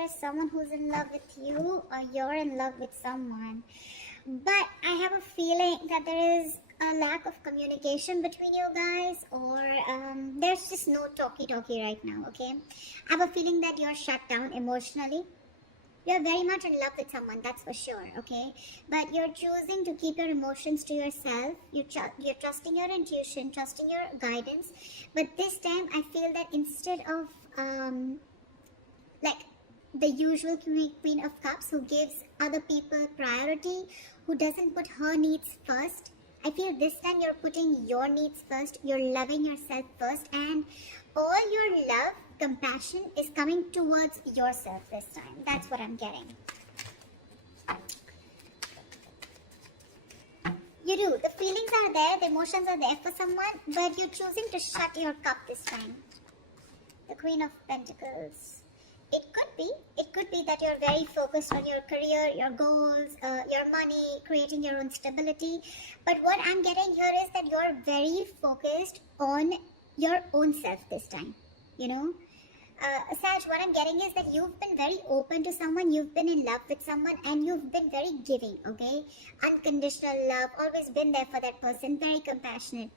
there is someone who's in love with you or you're in love with someone. But I have a feeling that there is a lack of communication between you guys, or there's just no talky right now, okay? I have a feeling that you're shut down emotionally. You're very much in love with someone, that's for sure, okay? But you're choosing to keep your emotions to yourself. You're trusting your intuition, trusting your guidance. But this time, I feel that instead of, like, the usual Queen of Cups who gives other people priority, who doesn't put her needs first, I feel this time you're putting your needs first, you're loving yourself first, and all your love, compassion is coming towards yourself this time. That's what I'm getting. You do. The feelings are there, the emotions are there for someone, but you're choosing to shut your cup this time. The Queen of Pentacles. It could be that you're very focused on your career, your goals, your money, creating your own stability. But what I'm getting here is that you're very focused on your own self this time, you know. Sag, what I'm getting is that you've been very open to someone, you've been in love with someone, and you've been very giving, okay? Unconditional love, always been there for that person, very compassionate.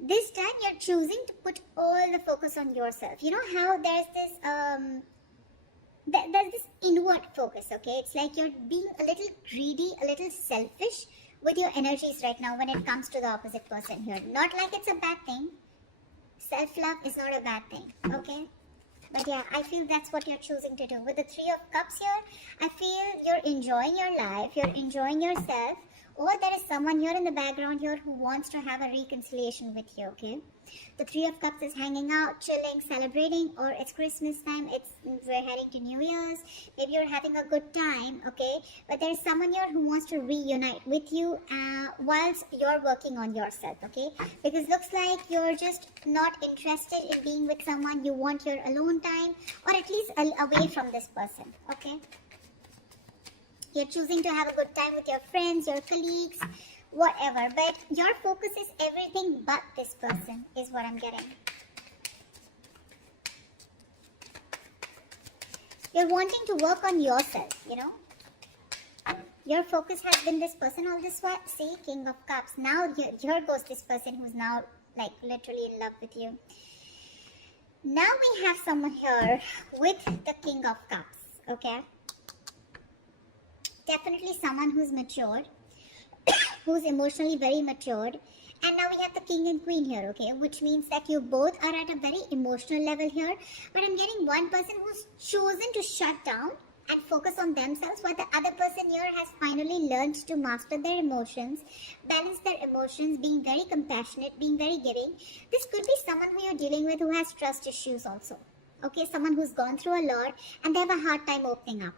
This time you're choosing to put all the focus on yourself. You know how there's this inward focus, okay? It's like you're being a little greedy, a little selfish with your energies right now when it comes to the opposite person here. Not like it's a bad thing. Self-love is not a bad thing, okay? But yeah, I feel that's what you're choosing to do. With the Three of Cups here, I feel you're enjoying your life, you're enjoying yourself, or there is someone here in the background here who wants to have a reconciliation with you, okay? The Three of Cups is hanging out, chilling, celebrating, or it's Christmas time, we're heading to New Year's, maybe you're having a good time, okay? But there's someone here who wants to reunite with you whilst you're working on yourself, okay? Because looks like you're just not interested in being with someone, you want your alone time, or at least away from this person, okay? You're choosing to have a good time with your friends, your colleagues, whatever. But your focus is everything but this person, is what I'm getting. You're wanting to work on yourself, you know. Your focus has been this person all this while. See, King of Cups. Now here goes this person who's now like literally in love with you. Now we have someone here with the King of Cups, okay? Definitely someone who's matured, who's emotionally very matured. And now we have the King and Queen here, okay? Which means that you both are at a very emotional level here. But I'm getting one person who's chosen to shut down and focus on themselves, while the other person here has finally learned to master their emotions, balance their emotions, being very compassionate, being very giving. This could be someone who you're dealing with who has trust issues also, okay? Someone who's gone through a lot and they have a hard time opening up.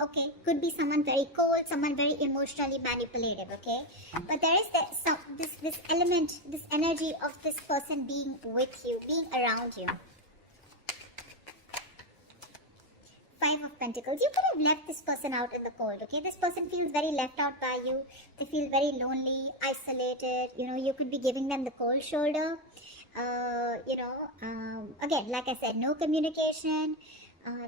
Okay, could be someone very cold, someone very emotionally manipulative, okay? But there is this element, this energy of this person being with you, being around you. Five of Pentacles. You could have left this person out in the cold, okay? This person feels very left out by you. They feel very lonely, isolated. You know, you could be giving them the cold shoulder. Again, like I said, no communication.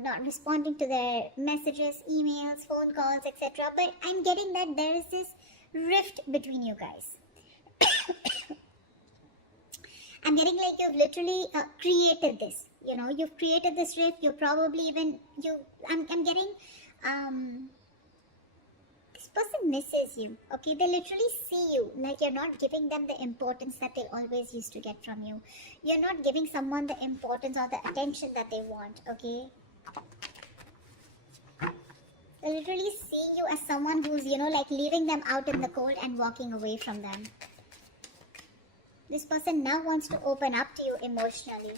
Not responding to their messages, emails, phone calls, etc. But I'm getting that there is this rift between you guys. I'm getting like you've literally created this. You know, you've created this rift. You probably even I'm getting this person misses you. Okay, they literally see you like you're not giving them the importance that they always used to get from you. You're not giving someone the importance or the attention that they want. Okay. They're literally seeing you as someone who's, you know, like leaving them out in the cold and walking away from them. This person now wants to open up to you emotionally.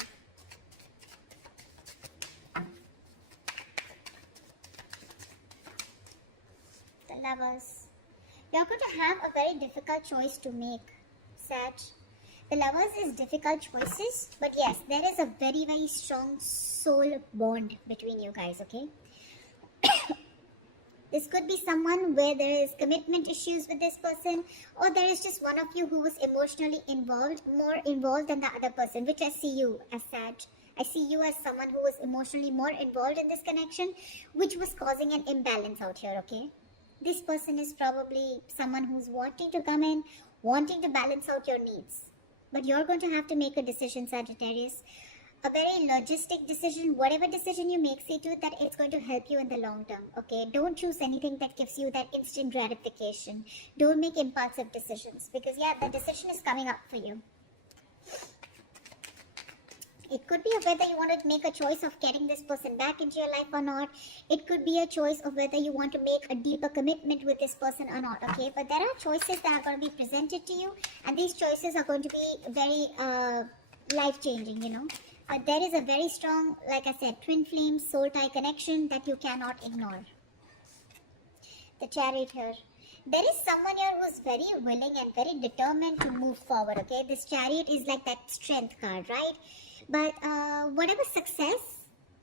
The Lovers. You're going to have a very difficult choice to make, Sag. The Lovers is difficult choices, but yes, there is a very, very strong soul bond between you guys, okay? This could be someone where there is commitment issues with this person, or there is just one of you who was emotionally involved, more involved than the other person, which I see you as Sag. I see you as someone who was emotionally more involved in this connection, which was causing an imbalance out here, okay? This person is probably someone who's wanting to come in, wanting to balance out your needs. But you're going to have to make a decision, Sagittarius. A very logistic decision. Whatever decision you make, see to it that it's going to help you in the long term, okay? Don't choose anything that gives you that instant gratification. Don't make impulsive decisions, because yeah, the decision is coming up for you. It could be of whether you want to make a choice of getting this person back into your life or not. It could be a choice of whether you want to make a deeper commitment with this person or not, okay? But there are choices that are going to be presented to you, and these choices are going to be very life-changing, you know. There is a very strong, like I said, twin flame, soul tie connection that you cannot ignore. The Chariot here. There is someone here who's very willing and very determined to move forward, okay? This Chariot is like that strength card, right? But whatever success,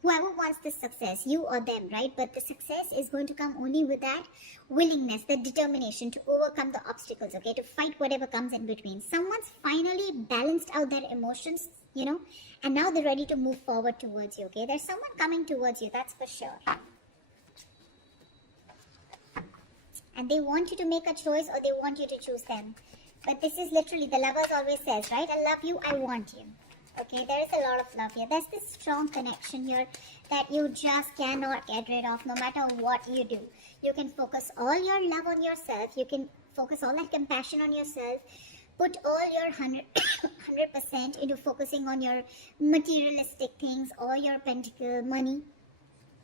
whoever wants this success, you or them, right? But the success is going to come only with that willingness, the determination to overcome the obstacles, okay? To fight whatever comes in between. Someone's finally balanced out their emotions, you know, and now they're ready to move forward towards you, okay? There's someone coming towards you, that's for sure. And they want you to make a choice, or they want you to choose them. But this is literally, the lovers always says, right? I love you, I want you. Okay, there is a lot of love here. There's this strong connection here that you just cannot get rid of no matter what you do. You can focus all your love on yourself. You can focus all that compassion on yourself. Put all your 100% into focusing on your materialistic things or your pentacle money.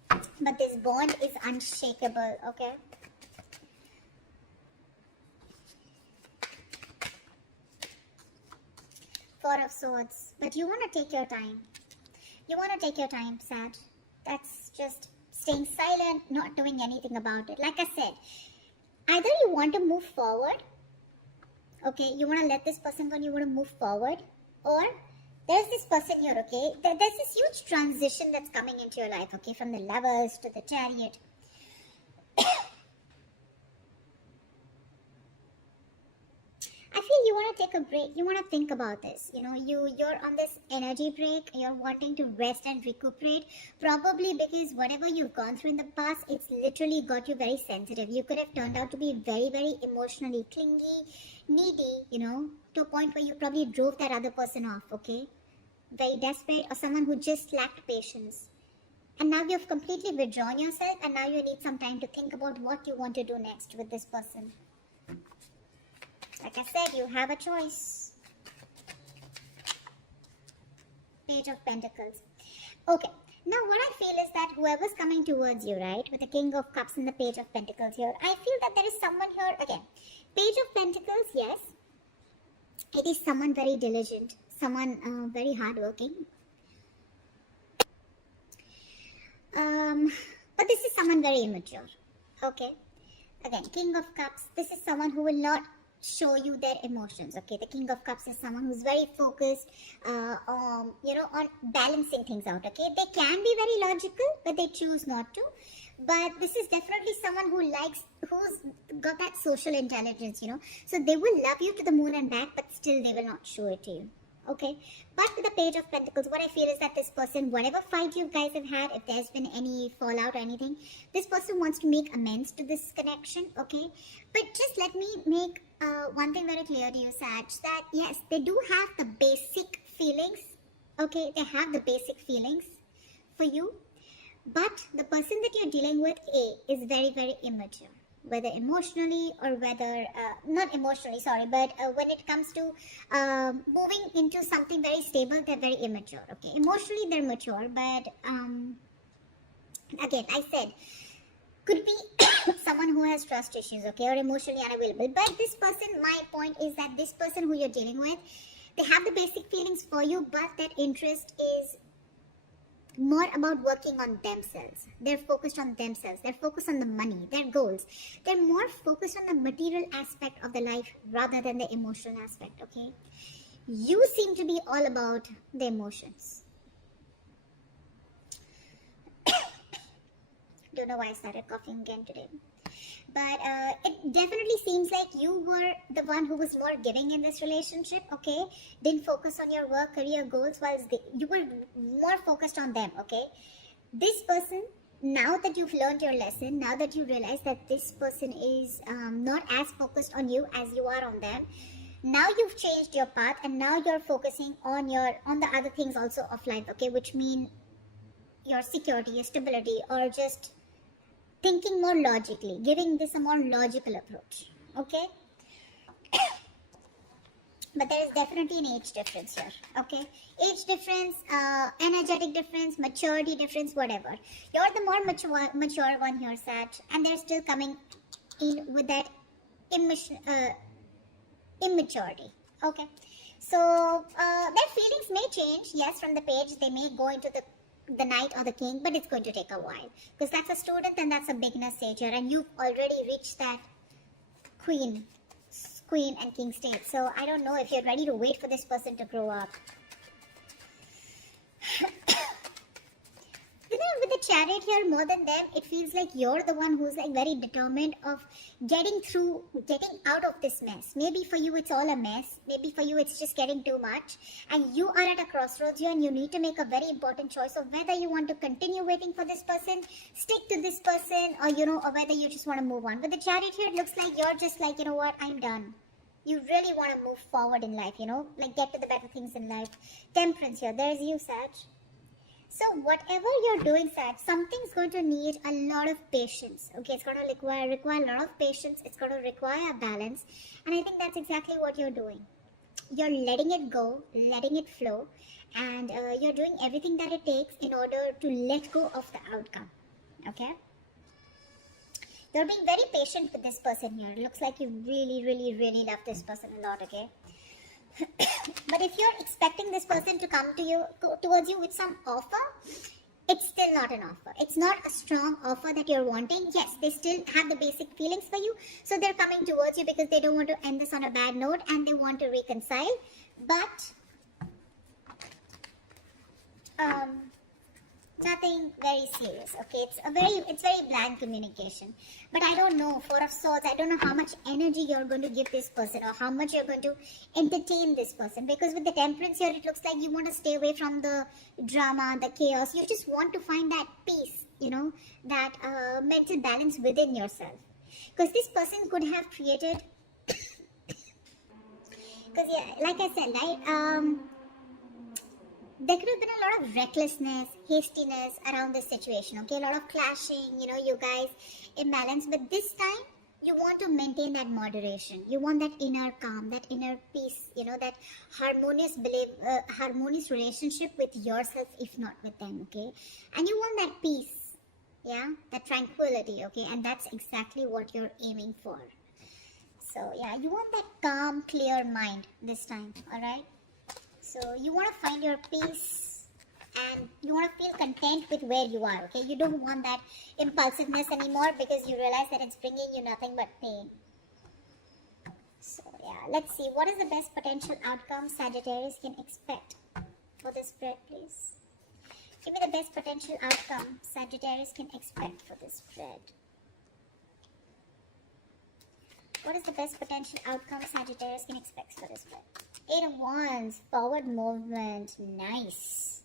But this bond is unshakable, okay? Four of Swords. But you want to take your time. You want to take your time, Sag. That's just staying silent, not doing anything about it. Like I said, either you want to move forward, okay, you want to let this person go and you want to move forward, or there's this person here, okay, there's this huge transition that's coming into your life, okay, from the Lovers to the Chariot. I feel you want to take a break. You want to think about this. You know, you're on this energy break. You're wanting to rest and recuperate. Probably because whatever you've gone through in the past, it's literally got you very sensitive. You could have turned out to be very, very emotionally clingy, needy, you know, to a point where you probably drove that other person off, okay? Very desperate, or someone who just lacked patience. And now you've completely withdrawn yourself, and now you need some time to think about what you want to do next with this person. Like I said, you have a choice. Page of Pentacles. Okay, now what I feel is that whoever's coming towards you, right, with the King of Cups and the Page of Pentacles here, I feel that there is someone here, again, Page of Pentacles, yes, it is someone very diligent, someone very hardworking. But this is someone very immature, okay. Again, King of Cups, this is someone who will not show you their emotions, okay. The King of Cups is someone who's very focused on, you know, on balancing things out, okay. They can be very logical, but they choose not to. But this is definitely someone who's got that social intelligence, you know. So they will love you to the moon and back, but still they will not show it to you, okay. But with the Page of Pentacles, what I feel is that this person, whatever fight you guys have had, if there's been any fallout or anything, this person wants to make amends to this connection, okay. But just let me make one thing very clear to you, Sag, that yes, they do have the basic feelings, okay. They have the basic feelings for you, but the person that you're dealing with, is very, very immature. Whether emotionally or whether, not emotionally, sorry, but when it comes to moving into something very stable, they're very immature, okay. Emotionally, they're mature, but again, I said, could be someone who has trust issues, okay, or emotionally unavailable. But this person, my point is that this person who you're dealing with, they have the basic feelings for you, but their interest is more about working on themselves. They're focused on themselves. They're focused on the money, their goals. They're more focused on the material aspect of the life rather than the emotional aspect, okay? You seem to be all about the emotions. Don't know why I started coughing again today. But it definitely seems like you were the one who was more giving in this relationship, okay? Didn't focus on your work, career goals, while you were more focused on them, okay? This person, now that you've learned your lesson, now that you realize that this person is not as focused on you as you are on them, now you've changed your path and now you're focusing on the other things also of life, okay? Which mean your security, your stability, or just thinking more logically, giving this a more logical approach, okay? But there is definitely an age difference here, okay? Age difference, energetic difference, maturity difference, whatever. You're the more mature one here, Sag, and they're still coming in with that immaturity, okay? So their feelings may change, yes, from the page. They may go into the knight or the king, but it's going to take a while, because that's a student and that's a beginner stage here, and you've already reached that queen and king state. So I don't know if you're ready to wait for this person to grow up. You know, with the chariot here, more than them, it feels like you're the one who's like very determined of getting out of this mess. Maybe for you it's all a mess. Maybe for you it's just getting too much. And you are at a crossroads here and you need to make a very important choice of whether you want to continue waiting for this person, stick to this person, or, you know, or whether you just want to move on. With the chariot here, it looks like you're just like, you know what, I'm done. You really want to move forward in life, you know, like get to the better things in life. Temperance here, there's you, Sag. So whatever you're doing, Sag, something's going to need a lot of patience. Okay, it's going to require a lot of patience. It's going to require balance. And I think that's exactly what you're doing. You're letting it go, letting it flow. And you're doing everything that it takes in order to let go of the outcome. Okay? You're being very patient with this person here. It looks like you really, really, really love this person a lot, okay? But if you're expecting this person to come towards you with some offer, it's still not an offer. It's not a strong offer that you're wanting. Yes, they still have the basic feelings for you. So they're coming towards you because they don't want to end this on a bad note and they want to reconcile. But nothing very serious, okay? It's very bland communication. But I don't know, Four of Swords, I don't know how much energy you're going to give this person or how much you're going to entertain this person. Because with the Temperance here, it looks like you want to stay away from the drama, the chaos. You just want to find that peace, you know, that mental balance within yourself. Because this person could have created, because yeah, like I said, right, there could have been a lot of recklessness, hastiness around this situation, okay? A lot of clashing, you know, you guys imbalance. But this time, you want to maintain that moderation. You want that inner calm, that inner peace, you know, that harmonious relationship with yourself, if not with them, okay? And you want that peace, yeah? That tranquility, okay? And that's exactly what you're aiming for. So, yeah, you want that calm, clear mind this time, all right? So you want to find your peace and you want to feel content with where you are, okay? You don't want that impulsiveness anymore because you realize that it's bringing you nothing but pain. So yeah, let's see. What is the best potential outcome Sagittarius can expect for this spread, please? Give me the best potential outcome Sagittarius can expect for this spread. What is the best potential outcome Sagittarius can expect for this spread? 8 of Wands, forward movement, nice.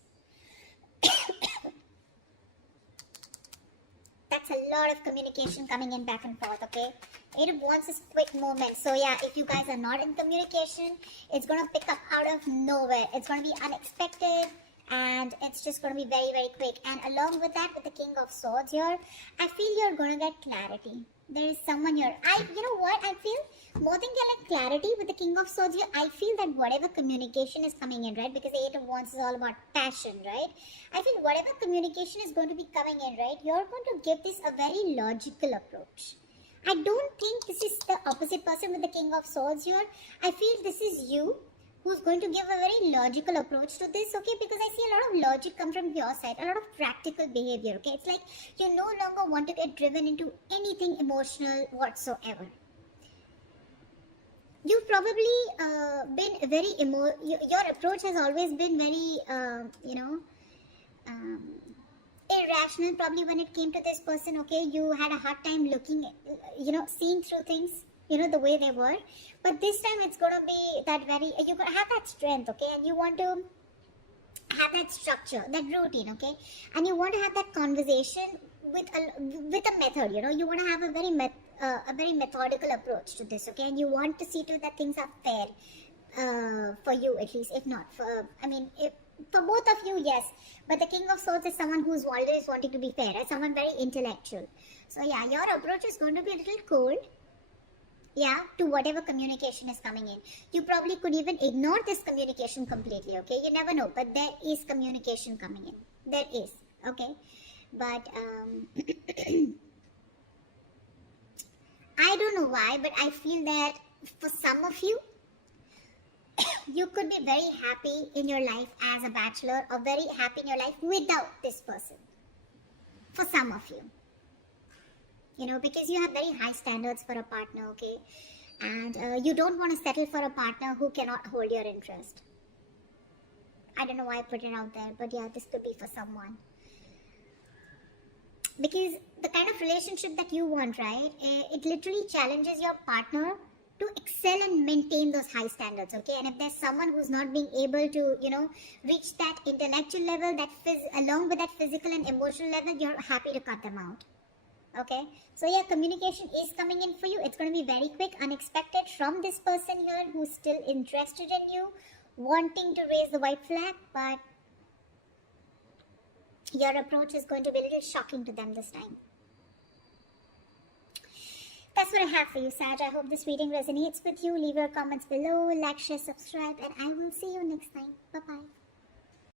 That's a lot of communication coming in back and forth, okay? 8 of Wands is quick movement. So yeah, if you guys are not in communication, it's going to pick up out of nowhere. It's going to be unexpected and it's just going to be very, very quick. And along with that, with the King of Swords here, I feel you're going to get clarity. There is someone here. You know what? I feel more than get clarity with the King of Swords here. I feel that whatever communication is coming in, right? Because the 8 of Wands is all about passion, right? I feel whatever communication is going to be coming in, right? You're going to give this a very logical approach. I don't think this is the opposite person with the King of Swords here. I feel this is you who's going to give a very logical approach to this, okay? Because I see a lot of logic come from your side, a lot of practical behavior, okay? It's like you no longer want to get driven into anything emotional whatsoever. You've probably been very your approach has always been very, rational probably when it came to this person, okay? You had a hard time looking, seeing through things, the way they were. But this time it's going to be that very, you're going to have that strength, okay? And you want to have that structure, that routine, okay? And you want to have that conversation with a method, you want to have a very methodical approach to this, okay? And you want to see to that things are fair for you, at least, if not for, for both of you, yes. But the King of Swords is someone who's always wanting to be fair, right? Someone very intellectual. So yeah, your approach is going to be a little cold, yeah, to whatever communication is coming in. You probably could even ignore this communication completely, okay? You never know, but there is communication coming in. There is, okay? But I don't know why, but I feel that for some of you, you could be very happy in your life as a bachelor, or very happy in your life without this person. For some of you. Because you have very high standards for a partner, okay? And you don't want to settle for a partner who cannot hold your interest. I don't know why I put it out there, but yeah, this could be for someone. Because the kind of relationship that you want, right? It literally challenges your partner to excel and maintain those high standards, okay? And if there's someone who's not being able to, reach that intellectual level, along with that physical and emotional level, you're happy to cut them out. Okay, so yeah, communication is coming in for you. It's going to be very quick, unexpected from this person here who's still interested in you, wanting to raise the white flag, but your approach is going to be a little shocking to them this time. That's what I have for you, Sag. I hope this reading resonates with you. Leave your comments below, like, share, subscribe, and I will see you next time. Bye-bye.